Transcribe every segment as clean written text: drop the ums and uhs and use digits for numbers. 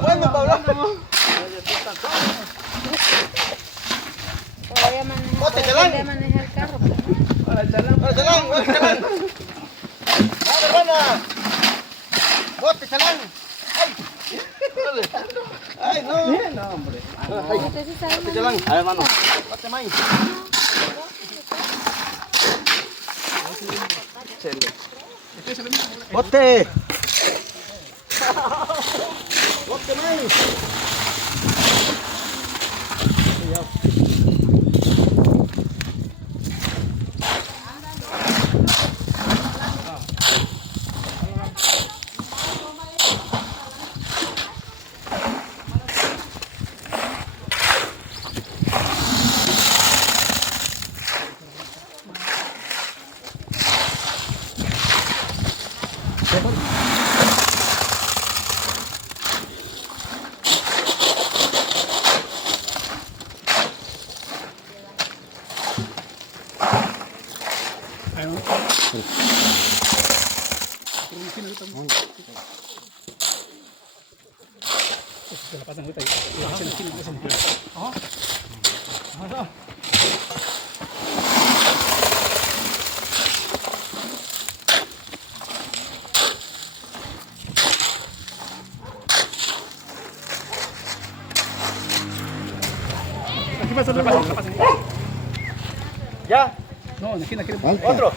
bueno, Pablo. Todavía manejar el carro. Hola, chalán. ¡Dale, hermana! ¡Bote, chalán! ¡Ay! ¡Ay, no! No, hombre. ¡Bote, chalán! A ver, hermano. ¡Bote, maíz! ¡Bote! ¡Bote, maíz! Se la pasan ahorita y la hacen aquí en ese nivel. Aquí pasa, la pasan. ¿Ya? No, aquí. ¿Otro?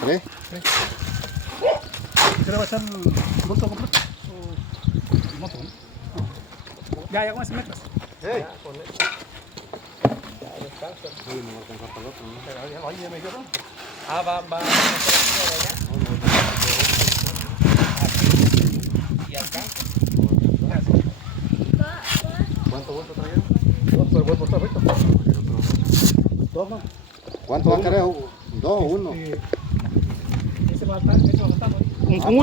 ¿Tres? ¿Se le va a echar el bulto completo? ¿O el moto? Ya, con ese metras. Sí. Va. ¿Y acá? ¿Cuánto vuelto trajeron? Dos, ¿Cuánto va a querer? ¿Dos o uno? ese va a estar, un bulto.